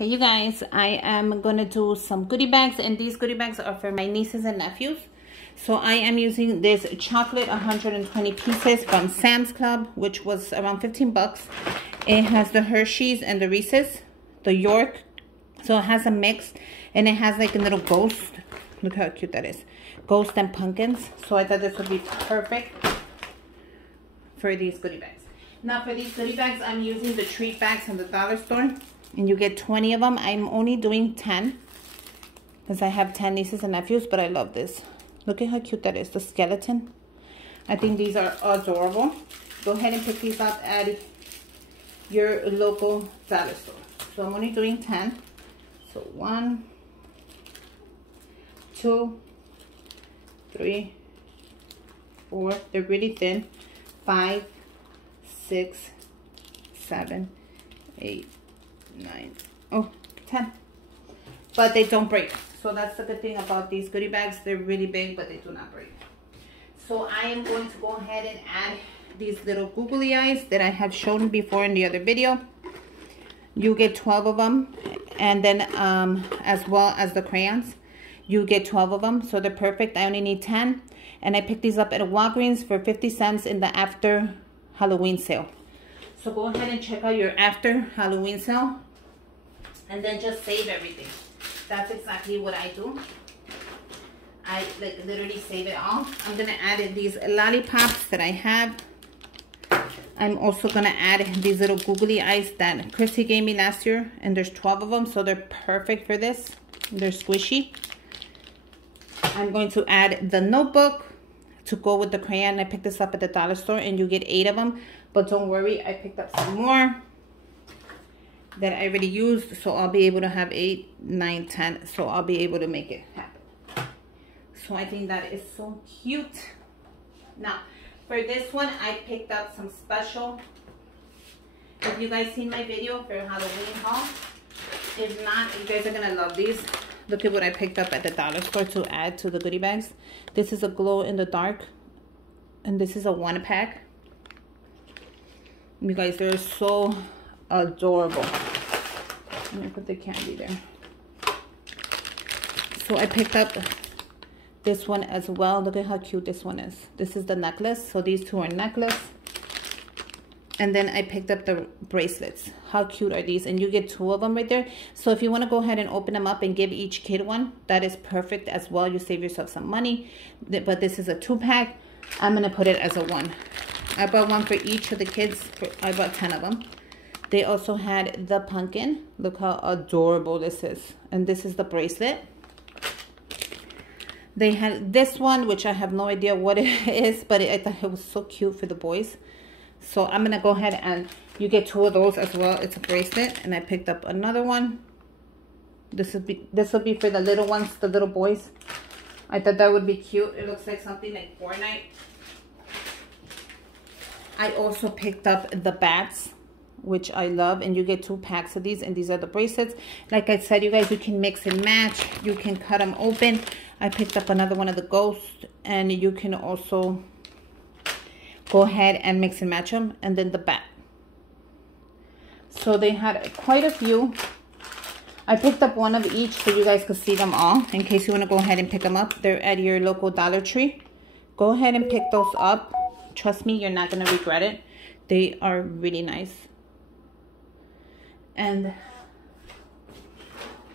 Hey you guys, I am gonna do some goodie bags, and these goodie bags are for my nieces and nephews. So I am using this chocolate 120 pieces from Sam's Club, which was around 15 bucks. It has the Hershey's and the Reese's, the York. So it has a mix, and it has like a little ghost. Look how cute that is. Ghost and pumpkins. So I thought this would be perfect for these goodie bags. Now for these goodie bags, I'm using the treat bags from the dollar store. And you get 20 of them. I'm only doing 10 because I have 10 nieces and nephews, but I love this. Look at how cute that is, the skeleton. I think these are adorable. Go ahead and pick these up at your local dollar store. So I'm only doing 10. So 1, 2, 3, 4. They're really thin. 5, 6, 7, 8, 9, 10. But they don't break. So that's the good thing about these goodie bags. They're really big, but they do not break. So I am going to go ahead and add these little googly eyes that I have shown before in the other video. You get 12 of them, and then as well as the crayons, you get 12 of them. So they're perfect. I only need 10, and I picked these up at a Walgreens for 50 cents in the after Halloween sale. So go ahead and check out your after Halloween sale, and then just save everything. That's exactly what I do. I like literally save it all. I'm gonna add in these lollipops that I have. I'm also gonna add these little googly eyes that Chrissy gave me last year, and there's 12 of them, so they're perfect for this. They're squishy. I'm going to add the notebook to go with the crayon. I picked this up at the dollar store, and you get 8 of them. But don't worry, I picked up some more that I already used, so I'll be able to have 8, 9, 10. So I'll be able to make it happen. So I think that is so cute. Now, for this one, I picked up some special. If you guys seen my video for Halloween haul, if not, you guys are gonna love these. Look at what I picked up at the dollar store to add to the goodie bags. This is a glow in the dark, and this is a 1-pack. You guys, they're so adorable. Let me put the candy there. So I picked up this one as well. Look at how cute this one is. This is the necklace. So these two are necklace. And then I picked up the bracelets. How cute are these? And you get 2 of them right there. So if you want to go ahead and open them up and give each kid one, that is perfect as well. You save yourself some money. But this is a 2-pack. I'm going to put it as a 1. I bought one for each of the kids. I bought 10 of them. They also had the pumpkin. Look how adorable this is. And this is the bracelet. They had this one, which I have no idea what it is, but I thought it was so cute for the boys. So I'm going to go ahead and you get 2 of those as well. It's a bracelet. And I picked up another one. This will be for the little ones, the little boys. I thought that would be cute. It looks like something like Fortnite. I also picked up the bats, which I love, and you get 2 packs of these, and these are the bracelets. Like I said, you guys, you can mix and match. You can cut them open. I picked up another one of the ghosts, and you can also go ahead and mix and match them. And then the bat. So they had quite a few. I picked up one of each so you guys could see them all, in case you want to go ahead and pick them up. They're at your local Dollar Tree. Go ahead and pick those up. Trust me, you're not going to regret it. They are really nice. And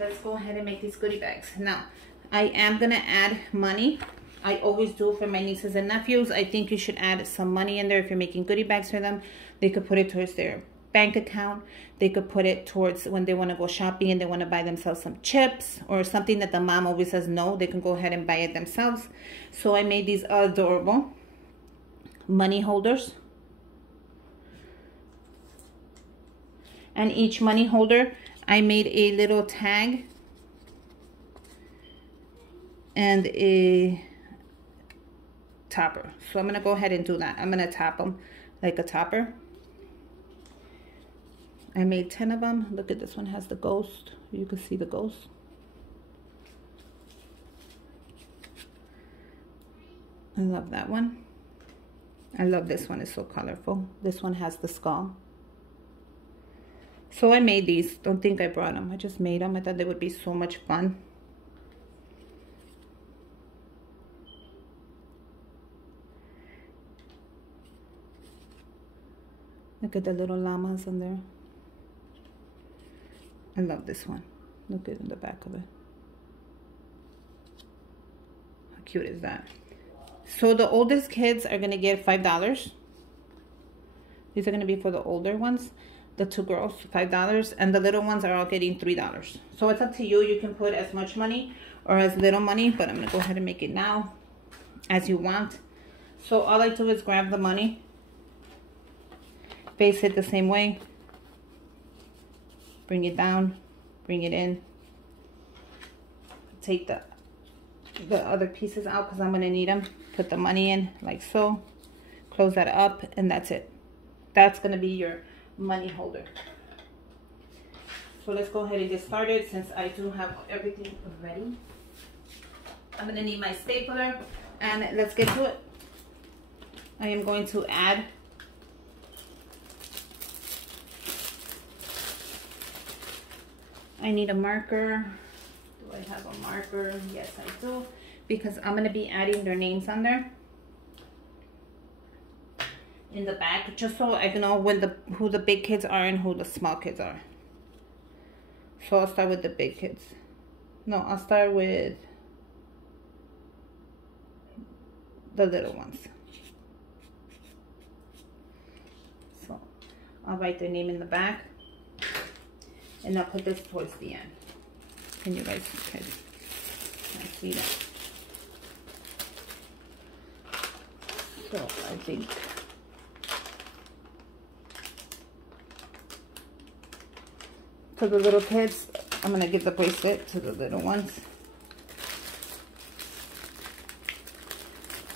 let's go ahead and make these goodie bags. Now, I am going to add money. I always do for my nieces and nephews. I think you should add some money in there if you're making goodie bags for them. They could put it towards their bank account. They could put it towards when they want to go shopping and they want to buy themselves some chips or something that the mom always says no. They can go ahead and buy it themselves. So I made these adorable money holders. And each money holder, I made a little tag and a topper. So I'm going to go ahead and do that. I'm going to top them like a topper. I made 10 of them. Look at this one, has the ghost. You can see the ghost. I love that one. I love this one. It's so colorful. This one has the skull. So I made these. Don't think I brought them. I just made them. I thought they would be so much fun. Look at the little llamas on there. I love this one. Look at the back of it. How cute is that? So the oldest kids are gonna get $5. These are gonna be for the older ones. The two girls, $5, and the little ones are all getting $3. So it's up to you. You can put as much money or as little money, but I'm gonna go ahead and make it now as you want. So all I do is grab the money, face it the same way, bring it down, bring it in, take the other pieces out because I'm going to need them, put the money in like so, close that up, and that's it. That's going to be your money holder. So let's go ahead and get started. Since I do have everything ready, I'm going to need my stapler, and let's get to it. I am going to add I need a marker. Do I have a marker? Yes, I do. Because I'm going to be adding their names on there in the back, just so I know when who the big kids are and who the small kids are. So I'll start with the big kids. No, I'll start with the little ones. So I'll write their name in the back. And I'll put this towards the end. Can you guys see that? So I think for the little kids, I'm going to give the bracelet to the little ones.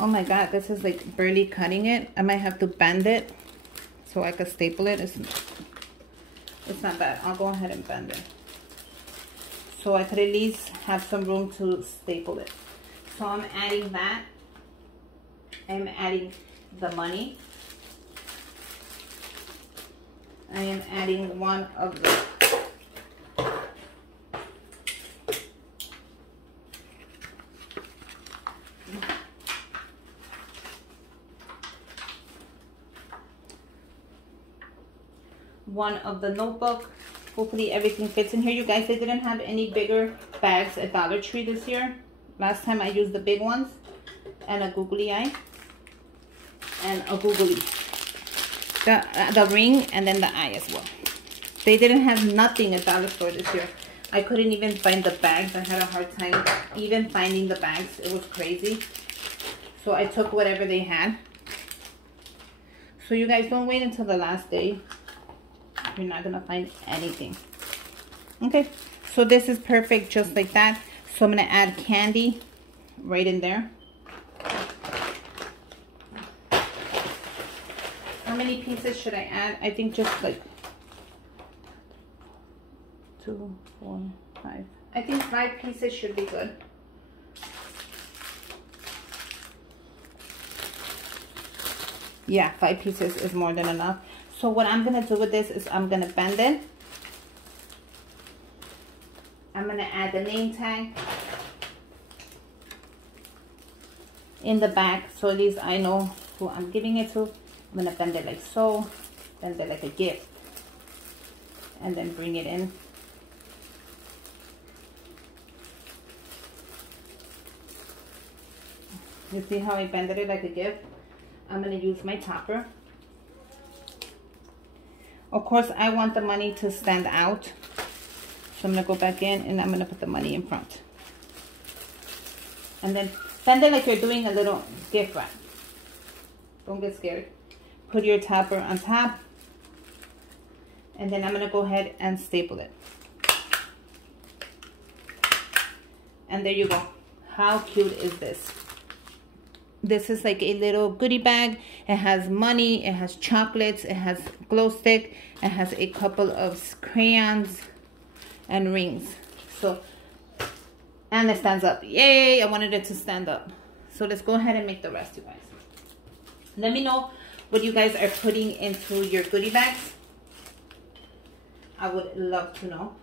Oh my God, this is like barely cutting it. I might have to bend it so I can staple it. It's not bad. I'll go ahead and bend it, so I could at least have some room to staple it. So I'm adding that. I'm adding the money. I am adding one of the notebook. Hopefully everything fits in here. You guys, they didn't have any bigger bags at Dollar Tree this year. Last time I used the big ones, and a googly eye, and a googly, the ring, and then the eye as well. They didn't have nothing at Dollar Store this year. I couldn't even find the bags. I had a hard time even finding the bags. It was crazy. So I took whatever they had. So you guys, don't wait until the last day. You're not gonna find anything. Okay, so this is perfect just like that. So I'm gonna add candy right in there. How many pieces should I add? I think just like 2, 4, 5. I think 5 pieces should be good. Yeah, 5 pieces is more than enough. So what I'm going to do with this is I'm going to bend it. I'm going to add the name tag in the back, so at least I know who I'm giving it to. I'm going to bend it like so, bend it like a gift, and then bring it in. You see how I bended it like a gift? I'm going to use my topper. Of course, I want the money to stand out. So I'm going to go back in and I'm going to put the money in front. And then bend it like you're doing a little gift wrap. Don't get scared. Put your topper on top. And then I'm going to go ahead and staple it. And there you go. How cute is this? This is like a little goodie bag. It has money, it has chocolates, it has glow stick, it has a couple of crayons and rings. So, and it stands up. Yay, I wanted it to stand up. So let's go ahead and make the rest, you guys. Let me know what you guys are putting into your goodie bags. I would love to know.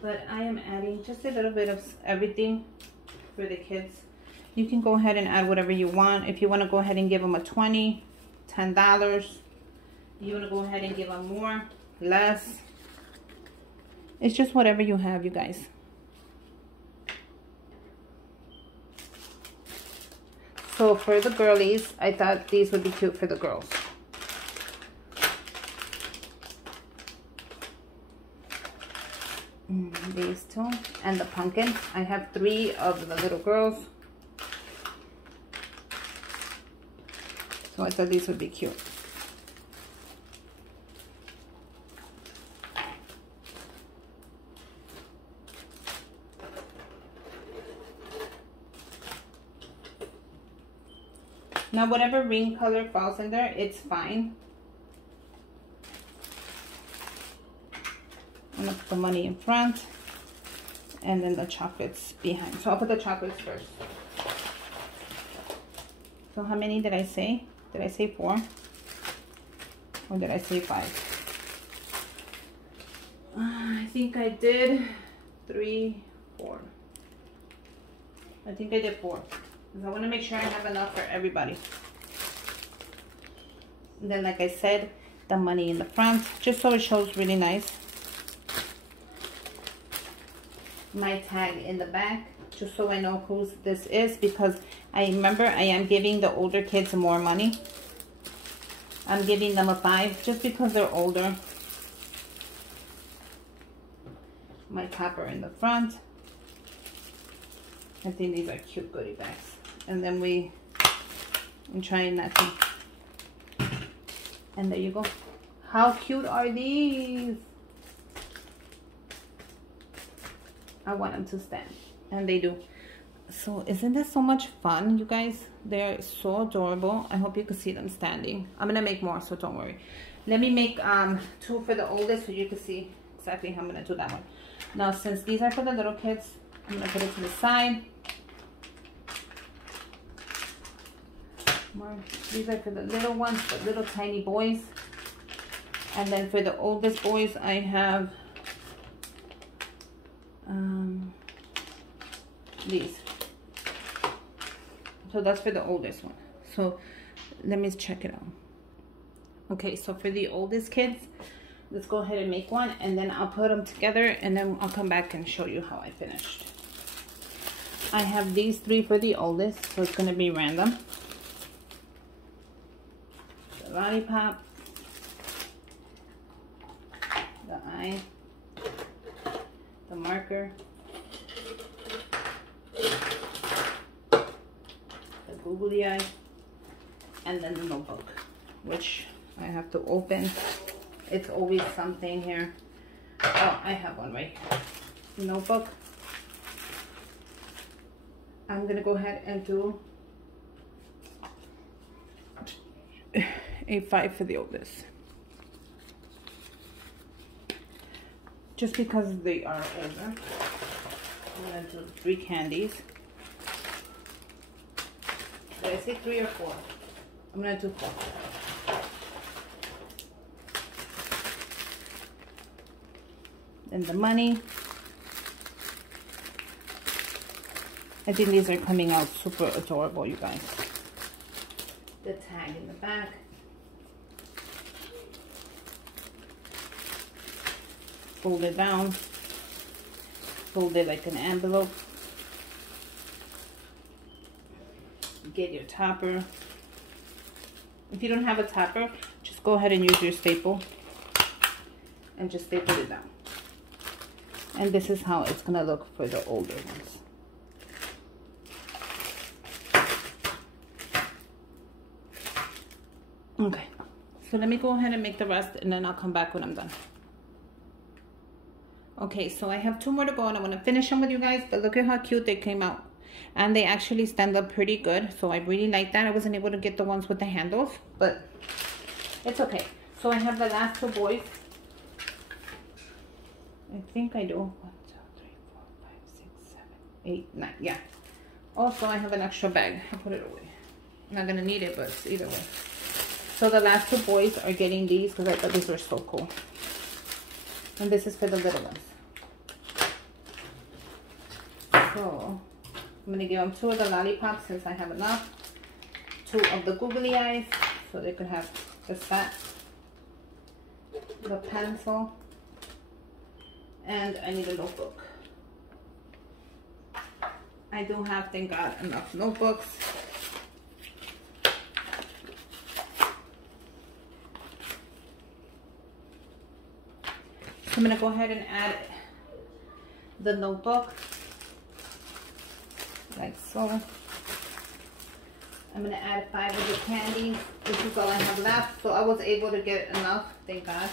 But I am adding just a little bit of everything for the kids. You can go ahead and add whatever you want. If you want to go ahead and give them a $20, $10. You want to go ahead and give them more, less. It's just whatever you have, you guys. So for the girlies, I thought these would be cute for the girls. These two and the pumpkin. I have 3 of the little girls, so I thought these would be cute. Now whatever ring color falls in there, it's fine. I'm gonna put the money in front and then the chocolates behind. So I'll put the chocolates first. So how many did I say? Did I say 4? Or did I say 5? I think I did 3, 4. I think I did 4. Because I want to make sure I have enough for everybody. And then like I said, the money in the front, just so it shows really nice. My tag in the back, just so I know whose this is, because I remember I am giving the older kids more money. I'm giving them a 5 just because they're older. My topper in the front. I think these are cute goodie bags. And then I'm trying not to. And there you go. How cute are these? I want them to stand, and they do. So isn't this so much fun, you guys? They're so adorable. I hope you can see them standing. I'm gonna make more, so don't worry. Let me make 2 for the oldest so you can see exactly how I'm gonna do that one. Now since these are for the little kids, I'm gonna put it to the side. These are for the little ones, the little tiny boys. And then for the oldest boys, I have these. So that's for the oldest one. So let me check it out. Okay, so for the oldest kids, let's go ahead and make one, and then I'll put them together, and then I'll come back and show you how I finished. I have these 3 for the oldest, so it's going to be random. The lollipop, the eye, the marker, the googly eye, and then the notebook, which I have to open. It's always something here. Oh, I have one right here. Notebook. I'm gonna go ahead and do a 5 for the oldest, just because they are older. I'm gonna do 3 candies. Did I say 3 or 4? I'm gonna do 4. Then the money. I think these are coming out super adorable, you guys. The tag in the back. Fold it down. Fold it like an envelope. Get your topper. If you don't have a topper, just go ahead and use your staple and just staple it down. And this is how it's gonna look for the older ones. Okay, so let me go ahead and make the rest, and then I'll come back when I'm done. Okay, so I have 2 more to go, and I'm gonna finish them with you guys, but look at how cute they came out. And they actually stand up pretty good, so I really like that. I wasn't able to get the ones with the handles, but it's okay. So I have the last 2 boys. I think I do. 1, 2, 3, 4, 5, 6, 7, 8, 9. Yeah. Also, I have an extra bag. I put it away. I'm not gonna need it, but either way. So the last 2 boys are getting these because I thought these were so cool. And this is for the little ones. So I'm gonna give them 2 of the lollipops since I have enough. 2 of the googly eyes so they could have the set, the pencil, and I need a notebook. I do have, thank God, enough notebooks. So I'm gonna go ahead and add the notebook like so. I'm gonna add 5 of the candies. This is all I have left, so I was able to get enough, thank God.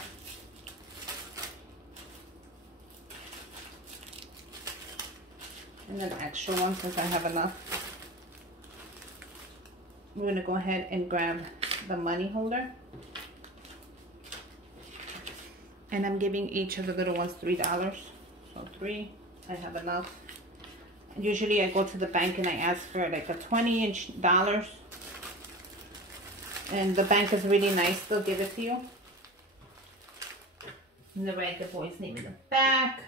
And then extra one since I have enough. We're gonna go ahead and grab the money holder. And I'm giving each of the little ones $3. So 3, I have enough. And usually I go to the bank and I ask for like a $20. And the bank is really nice, they'll give it to you. And the write the boy's name in the back.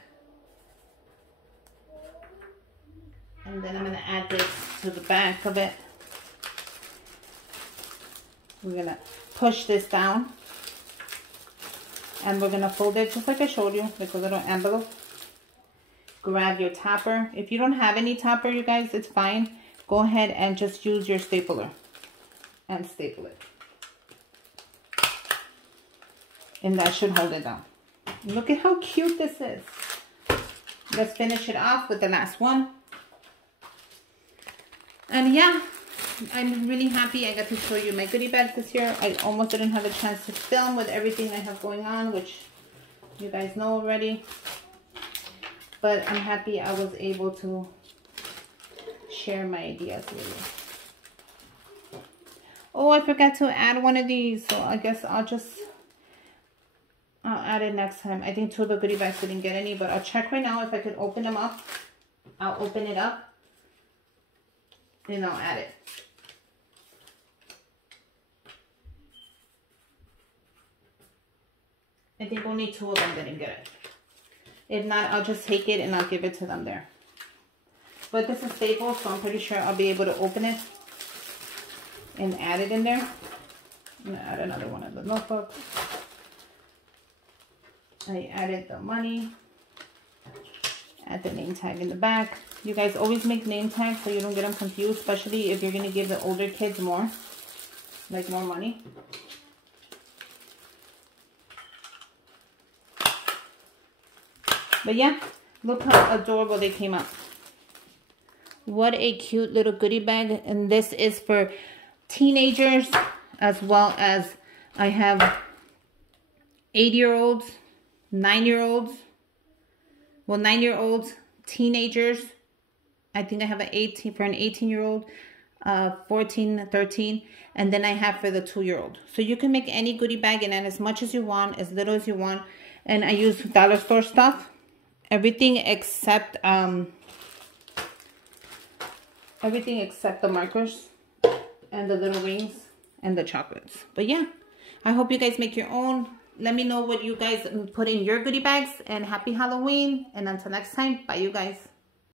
And then I'm gonna add this to the back of it. We're gonna push this down. And we're gonna fold it just like I showed you, like a little envelope. Grab your topper. If you don't have any topper, you guys, it's fine. Go ahead and just use your stapler and staple it. And that should hold it down. Look at how cute this is. Let's finish it off with the last one. And yeah, I'm really happy I got to show you my goodie bag this year. I almost didn't have a chance to film with everything I have going on, which you guys know already. But I'm happy I was able to share my ideas with you. Oh, I forgot to add one of these, so I guess I'll add it next time. I think 2 of the goodie bags didn't get any, but I'll check right now if I could open them up. I'll open it up and I'll add it. I think only 2 of them didn't get it. If not, I'll just take it and I'll give it to them there. But this is staple, so I'm pretty sure I'll be able to open it and add it in there. I'm gonna add another one of the notebooks. I added the money. Add the name tag in the back. You guys always make name tags so you don't get them confused, especially if you're gonna give the older kids more, like more money. But yeah, look how adorable they came out. What a cute little goodie bag. And this is for teenagers as well as I have 8-year-olds, 9-year-olds, well, 9-year-olds, teenagers. I think I have an 18-year-old, 14, 13, and then I have for the 2-year-old. So you can make any goodie bag and add as much as you want, as little as you want. And I use dollar store stuff. Everything except the markers and the little rings and the chocolates. But yeah, I hope you guys make your own. Let me know what you guys put in your goodie bags, and happy Halloween. And until next time, bye you guys.